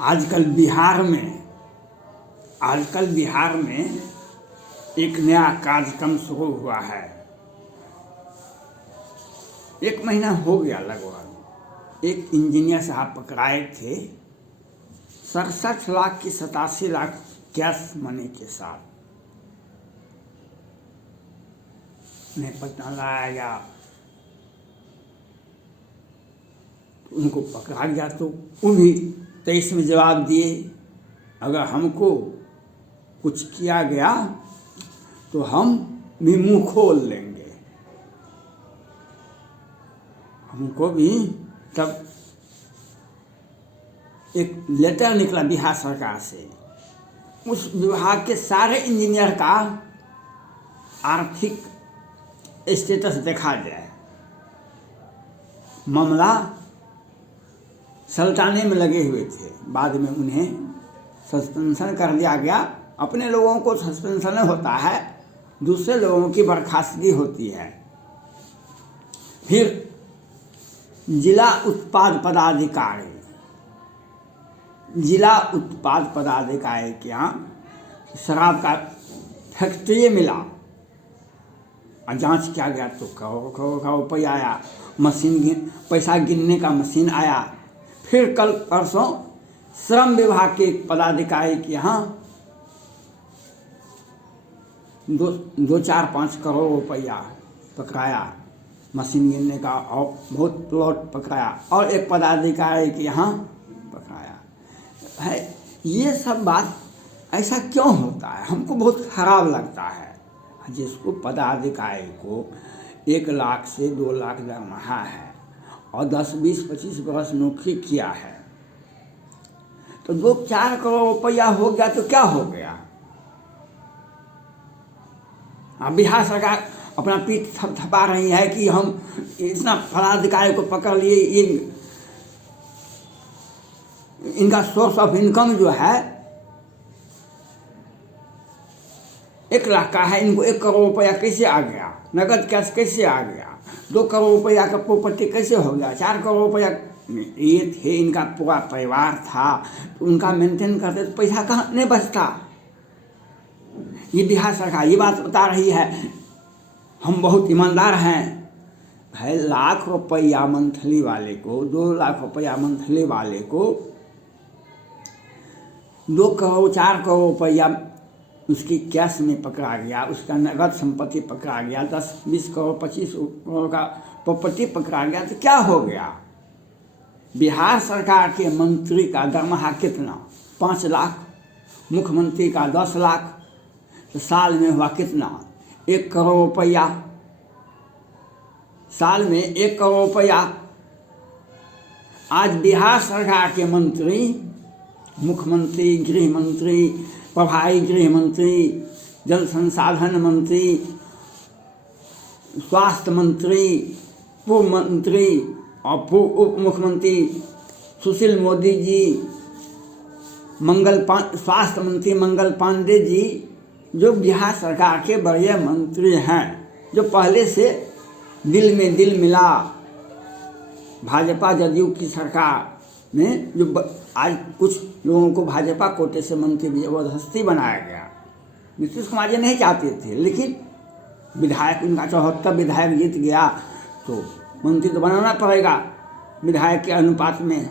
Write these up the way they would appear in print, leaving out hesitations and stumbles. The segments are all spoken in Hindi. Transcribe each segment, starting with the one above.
आजकल बिहार में एक नया कार्यक्रम शुरू हुआ है। 1 महीना हो गया लगभग। एक इंजीनियर साहब पकड़ाए थे 67 लाख की 87 लाख कैश मनी के साथ। उन्हें पता लाया गया, उनको पकड़ा गया तो वो भी 23 में जवाब दिए, अगर हमको कुछ किया गया तो हम भी मुँह खोल लेंगे। हमको भी तब एक लेटर निकला बिहार सरकार से, उस विभाग के सारे इंजीनियर का आर्थिक स्टेटस देखा जाए। मामला सल्टाने में लगे हुए थे, बाद में उन्हें सस्पेंशन कर दिया गया। अपने लोगों को सस्पेंशन होता है, दूसरे लोगों की बर्खास्तगी होती है। फिर जिला उत्पाद पदाधिकारी के यहाँ शराब का फैक्ट्री मिला और जांच किया गया तो करोड़ों रुपया आया। पैसा गिनने का मशीन आया। फिर कल परसों श्रम विभाग के पदाधिकारी के यहाँ 2-4-5 करोड़ रुपया पकड़ाया मशीन गिनने का, और बहुत प्लॉट पकड़ाया, और एक पदाधिकारी के यहाँ पकड़ाया है। ये सब बात ऐसा क्यों होता है? हमको बहुत खराब लगता है। जिसको पदाधिकारी को 1 लाख से 2 लाख दरमाहा है और 10-20-25 वर्ष नौकरी किया है, तो 2-4 करोड़ रुपया हो गया तो क्या हो गया? अब बिहार सरकार अपना पीठ थपथपा रही है कि हम इतना पदाधिकारी को पकड़ लिए, इनका सोर्स ऑफ इनकम जो है 1 लाख का है, इनको 1 करोड़ रुपया कैसे आ गया? नगद कैश कैसे आ गया? 2 करोड़ रुपया का प्रॉपर्टी कैसे हो गया? 4 करोड़ रुपया ये थे, इनका पूरा परिवार था, तो उनका मेंटेन करते तो पैसा कहाँ नहीं बचता। ये बिहार सरकार ये बात बता रही है हम बहुत ईमानदार हैं। भाई 1 लाख रुपया मंथली वाले को, 2 लाख रुपया मंथली वाले को 2 करोड़ 4 करोड़ रुपया उसकी कैश में पकड़ा गया, उसका नगद संपत्ति पकड़ा गया, 10-20 करोड़ 25 करोड़ का प्रॉपर्टी पकड़ा गया, तो क्या हो गया? बिहार सरकार के मंत्री का दरमाहा कितना? 5 लाख, मुख्यमंत्री का 10 लाख, तो साल में हुआ कितना? 1 करोड़ रुपया। साल में 1 करोड़ रुपया। आज बिहार सरकार के मंत्री, मुख्यमंत्री, गृह मंत्री, प्रभारी गृह मंत्री, जल संसाधन मंत्री, स्वास्थ्य मंत्री, पूर्व मंत्री और पूर्व उप मुख्यमंत्री सुशील मोदी जी, स्वास्थ्य मंत्री मंगल पांडे जी, जो बिहार सरकार के बड़े मंत्री हैं, जो पहले से दिल में दिल मिला भाजपा जदयू की सरकार में, जो आज कुछ लोगों को भाजपा कोटे से मंत्री जबरदस्ती बनाया गया। नीतीश कुमार जी नहीं चाहते थे, लेकिन विधायक उनका 74 विधायक जीत गया तो मंत्री तो बनाना पड़ेगा विधायक के अनुपात में,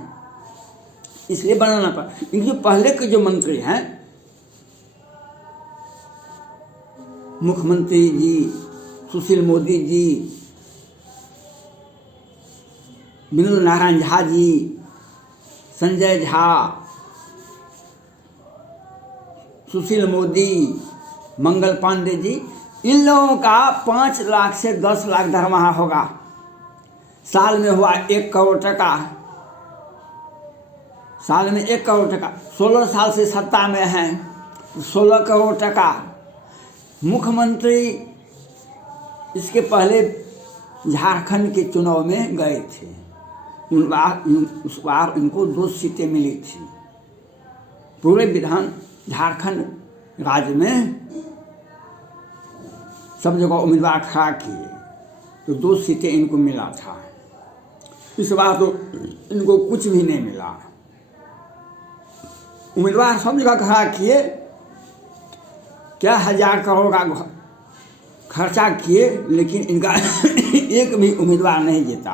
इसलिए बनाना पड़ा। क्योंकि पहले के जो मंत्री हैं, मुख्यमंत्री जी सुशील मोदी जी, विनोद नारायण झा जी, संजय झा, सुशील मोदी, मंगल पांडे जी, इन लोगों का 5 लाख से 10 लाख दरमाहा होगा। साल में हुआ 1 करोड़ टका। साल में 1 करोड़ टका। 16 साल से सत्ता में हैं, 16 करोड़ टका। मुख्यमंत्री इसके पहले झारखंड के चुनाव में गए थे, उस बार उनको 2 सीटें मिली थी। पूरे झारखंड राज्य में सब जगह उम्मीदवार खड़ा किए तो 2 सीटें इनको मिला था। इस बार तो इनको कुछ भी नहीं मिला। उम्मीदवार सब जगह खड़ा किए, क्या 1000 करोड़ का खर्चा किए, लेकिन इनका एक भी उम्मीदवार नहीं जीता।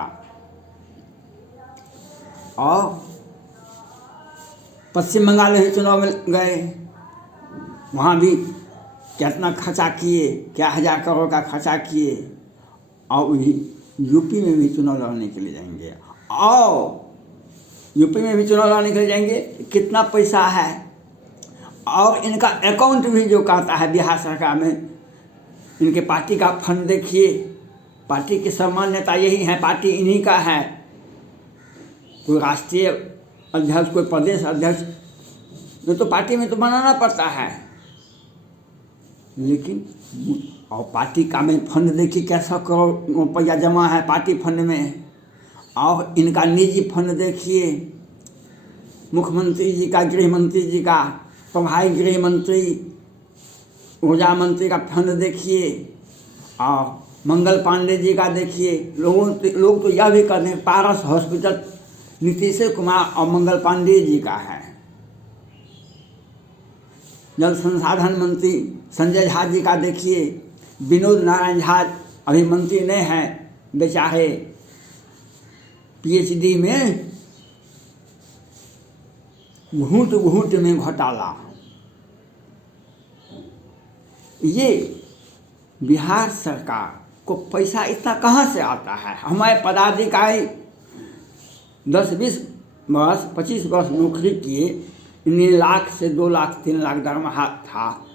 और पश्चिम बंगाल में चुनाव में गए, वहाँ भी कितना खर्चा किए, क्या 1000 करोड़ का खर्चा किए। और वही यूपी में भी चुनाव लड़ने के लिए जाएंगे, और यूपी में भी चुनाव लड़ने के लिए जाएंगे, कितना पैसा है। और इनका अकाउंट भी जो कहता है बिहार सरकार में, इनके पार्टी का फंड देखिए, पार्टी के सम्मान नेता यही हैं, पार्टी इन्हीं का है। कोई राष्ट्रीय अध्यक्ष, कोई प्रदेश अध्यक्ष, ये तो पार्टी में तो बनाना पड़ता है। लेकिन और पार्टी का में फंड देखिए, कैसा करोड़ रुपया जमा है पार्टी फंड में। और इनका निजी फंड देखिए, मुख्यमंत्री जी का, गृह मंत्री जी का, प्रभारी गृह मंत्री, ऊर्जा मंत्री का फंड देखिए, और मंगल पांडे जी का देखिए। लोग तो यह भी कहते हैं पारस हॉस्पिटल नीतीश कुमार और मंगल पांडे जी का है। जल संसाधन मंत्री संजय झा जी का देखिए, विनोद नारायण झा अभी मंत्री नहीं हैं, बेचारे PhD में घूंट में घोटाला। ये बिहार सरकार को पैसा इतना कहाँ से आता है? हमारे पदाधिकारी 10-20 वर्ष 25 वर्ष नौकरी किए, इन्हें लाख से 2 लाख 3 लाख दरमाहा था,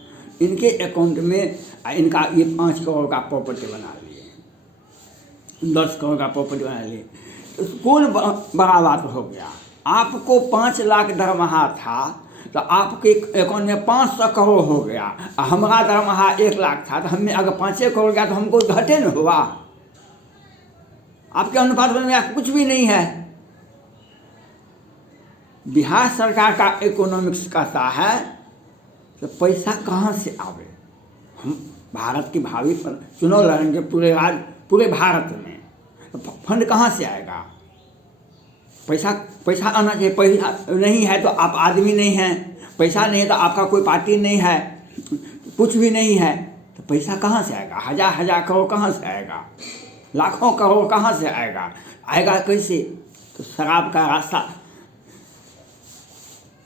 इनके अकाउंट में इनका ये 5 करोड़ का प्रॉपर्टी बना लिए, 10 करोड़ का प्रॉपर्टी बना लिए। तो कौन बड़ा बात हो गया? आपको 5 लाख दरमाहा था तो आपके अकाउंट में 500 करोड़ हो गया। हमारा दरमाहा 1 लाख था, तो हमें अगर 5 करोड़ गया तो हमको घटे न हुआ। आपके अनुपात में कुछ भी नहीं है। बिहार सरकार का इकोनॉमिक्स कहता है तो पैसा कहाँ से आवे। हम भारत की भावी पर चुनाव लड़ेंगे पूरे भारत में, तो फंड कहाँ से आएगा? पैसा आना चाहिए। पैसा नहीं है तो आप आदमी नहीं हैं, पैसा नहीं है तो आपका कोई पार्टी नहीं है, कुछ भी नहीं है, तो पैसा कहाँ से आएगा? 1000 करोड़ कहाँ से आएगा? लाखों करोड़ कहाँ से आएगा? आएगा कैसे? तो शराब का रास्ता,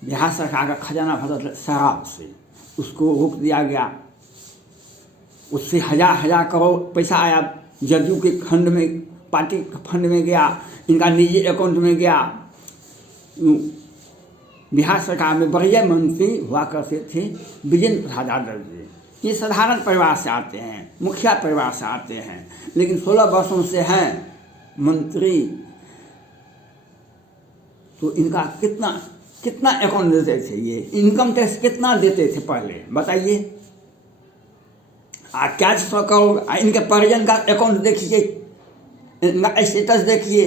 बिहार सरकार का खजाना भरता शराब से, उसको रोक दिया गया। उससे 1000 करोड़ पैसा आया, जदयू के फंड में, पार्टी के फंड में गया, इनका निजी अकाउंट में गया। बिहार सरकार में बढ़िया मंत्री हुआ करते थे विजेंद्र प्रसाद यादव जी। ये साधारण परिवार से आते हैं, मुखिया परिवार से आते हैं, लेकिन 16 वर्षों से हैं मंत्री। तो इनका कितना अकाउंट देते थे? ये इनकम टैक्स कितना देते थे पहले बताइए? क्या 100 करोड़? इनके परिजन का अकाउंट देखिए, इनका स्टेटस देखिए।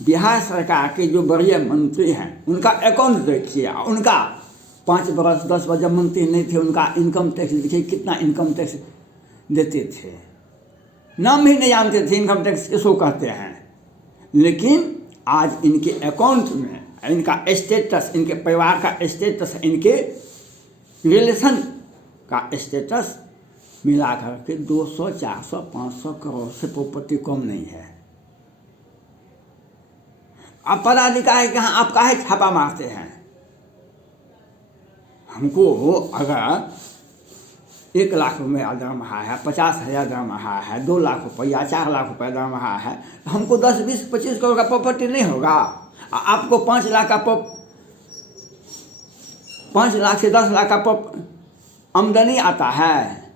बिहार सरकार के जो बड़े मंत्री हैं उनका अकाउंट देखिए, उनका 5 वर्ष 10 वर्ष जब मंत्री नहीं थे उनका इनकम टैक्स देखिए, कितना इनकम टैक्स देते थे। नाम भी नहीं जानते थे इनकम टैक्स किसको कहते हैं। लेकिन आज इनके अकाउंट में इनका स्टेटस, इनके परिवार का स्टेटस, इनके रिलेशन का स्टेटस मिलाकर के 200, 400, 500 करोड़ से प्रॉपर्टी कम नहीं है। आप पदाधिकारी कहाँ, आप काहे छापा मारते हैं? हमको अगर 1 लाख रुपया दरमाहा है, 50,000 दरमाहा है, 2 लाख रुपया, 4 लाख रुपया दरमाहा है, तो हमको 10, 20, 25 करोड़ का प्रॉपर्टी नहीं होगा। आपको 5 लाख का 5 लाख से 10 लाख का आमदनी आता है।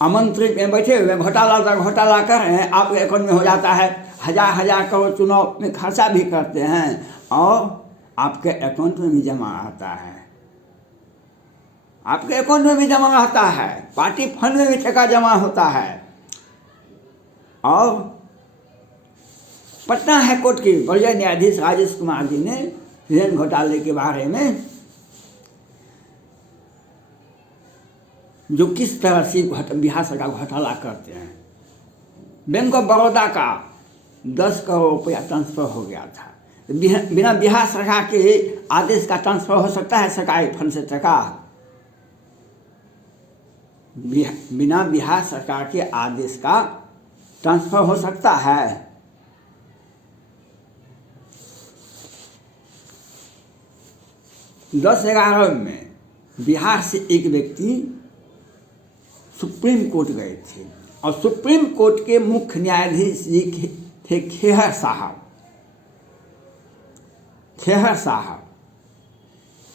मंत्री में बैठे हुए घोटाला कर रहे हैं, आपके अकाउंट में हो जाता है 1000 करोड़। चुनाव में खर्चा भी करते हैं और आपके अकाउंट में भी जमा आता है, आपके अकाउंट में भी जमा रहता है, पार्टी फंड में भी टका जमा होता है। और पटना हाईकोर्ट के वरीय न्यायाधीश राजेश कुमार जी ने ऋण घोटाले के बारे में जो किस तरह से बिहार सरकार घोटाला करते हैं, बैंक ऑफ बड़ौदा का 10 करोड़ रुपया ट्रांसफ़र हो गया था। बिना बिहार सरकार के आदेश का ट्रांसफ़र हो सकता है सरकारी फंड से टका? बिना बिहार सरकार के आदेश का ट्रांसफ़र हो सकता है? 10/11 में बिहार से एक व्यक्ति सुप्रीम कोर्ट गए थे और सुप्रीम कोर्ट के मुख्य न्यायाधीश जी थे खेहर साहब।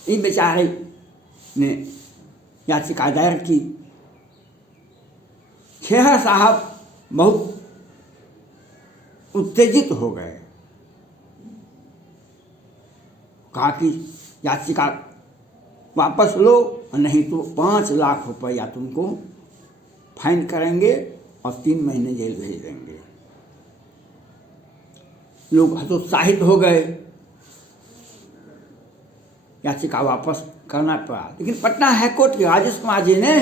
इन बेचारे ने याचिका दायर की। खेहर साहब बहुत उत्तेजित हो गए, कहा कि याचिका वापस लो और नहीं तो 5 लाख रुपया तुमको फाइन करेंगे और 3 महीने जेल भेज देंगे। लोग हतोत्साहित हो गए, याचिका वापस करना पड़ा। लेकिन पटना हाईकोर्ट के राजेश कुमार जी ने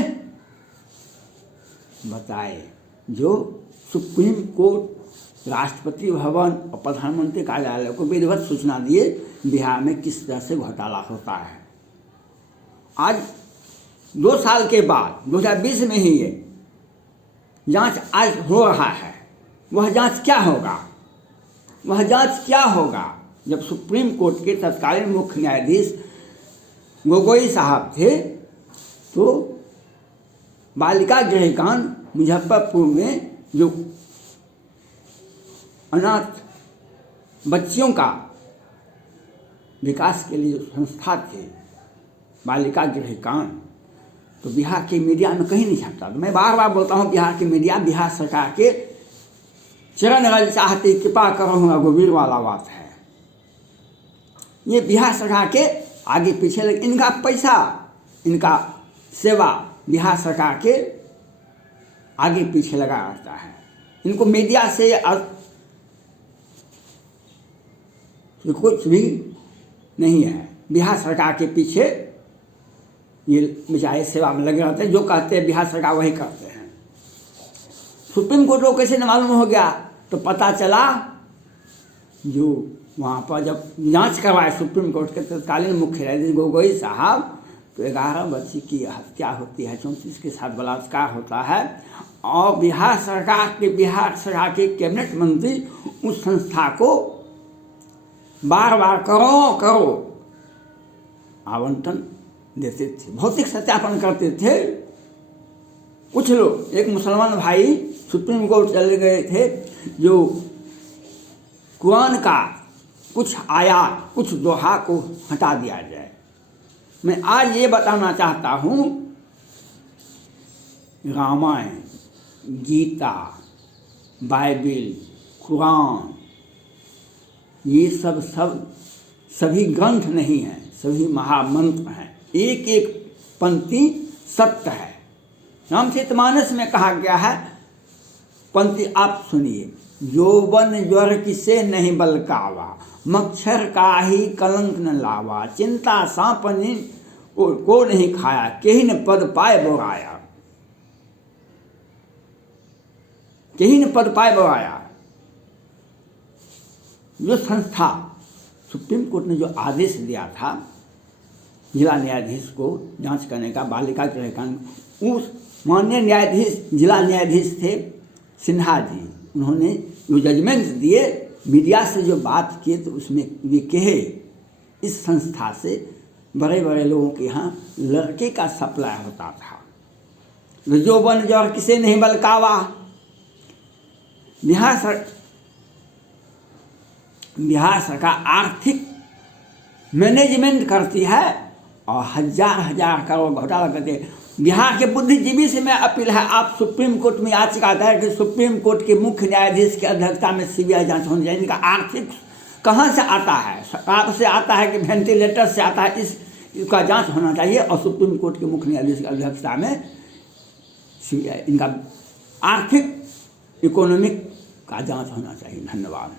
बताए, जो सुप्रीम कोर्ट, राष्ट्रपति भवन और प्रधानमंत्री कार्यालय को विधिवत सूचना दिए बिहार में किस तरह से घोटाला होता है। आज 2 साल के बाद 2020 में ही ये जांच आज हो रहा है। वह जांच क्या होगा? वह जांच क्या होगा जब सुप्रीम कोर्ट के तत्कालीन मुख्य न्यायाधीश गोगोई साहब थे तो बालिका गृह कांड मुजफ्फरपुर में जो अनाथ बच्चियों का विकास के लिए जो संस्था थे बालिका गृह कांड, तो बिहार के मीडिया में कहीं नहीं छपता। तो मैं बार बार बोलता हूँ, बिहार के मीडिया बिहार सरकार के चरण रज चाहती कृपा करूँगा गोबीर वाला बात है। ये बिहार सरकार के आगे पीछे लगे, इनका पैसा, इनका सेवा बिहार सरकार के आगे पीछे लगा रहता है। इनको मीडिया से कुछ भी नहीं है। बिहार सरकार के पीछे ये बेचारे सेवा में लगे रहते हैं, जो कहते हैं बिहार सरकार वही करते हैं। सुप्रीम कोर्ट को कैसे न मालूम हो गया? तो पता चला जो वहाँ पर जब जांच करवाए सुप्रीम कोर्ट के तत्कालीन मुख्य न्यायाधीश गोगोई साहब, तो 11 बच्ची की हत्या होती है, 34 के साथ बलात्कार होता है और बिहार सरकार के कैबिनेट मंत्री उस संस्था को बार बार करोड़ों आवंटन देते थे, भौतिक सत्यापन करते थे। कुछ लोग, एक मुसलमान भाई सुप्रीम कोर्ट चले गए थे जो कुरान का कुछ आयात, कुछ दोहा को हटा दिया जाए। मैं आज ये बताना चाहता हूँ, रामायण, गीता, बाइबिल, कुरान, ये सभी ग्रंथ नहीं हैं, सभी महामंत्र हैं। एक एक पंक्ति सत्य है। रामचरितमानस में कहा गया है, पंक्ति आप सुनिए, यौवन ज्वर किसे नहीं बलकावा, मच्छर का ही कलंक न लावा, चिंता सांपनी को नहीं खाया, केहिन पद पाए बोराया। केहिन पद पाए बोराया। जो संस्था सुप्रीम कोर्ट ने जो आदेश दिया था जिला न्यायाधीश को जांच करने का बालिका गृह कांड, उस माननीय न्यायाधीश जिला न्यायाधीश थे सिन्हा जी, उन्होंने जो जजमेंट दिए, मीडिया से जो बात किए, तो उसमें ये कहे इस संस्था से बड़े बड़े लोगों के यहाँ लड़के का सप्लाई होता था। जो बन जौर किसे नहीं बलकावा। बिहार सरकार आर्थिक मैनेजमेंट करती है और हजार करोड़ घोटाला करते हैं। बिहार के बुद्धिजीवी से मैं अपील है, आप सुप्रीम कोर्ट में याचिका दायर कि सुप्रीम कोर्ट के मुख्य न्यायाधीश की अध्यक्षता में सीबीआई जांच होनी चाहिए। इनका आर्थिक कहाँ से आता है? सरकार से आता है कि वेंटिलेटर से आता है? इसका जांच होना चाहिए और सुप्रीम कोर्ट के मुख्य न्यायाधीश की अध्यक्षता में सीबीआई, इनका आर्थिक इकोनॉमिक का जांच होना चाहिए। धन्यवाद।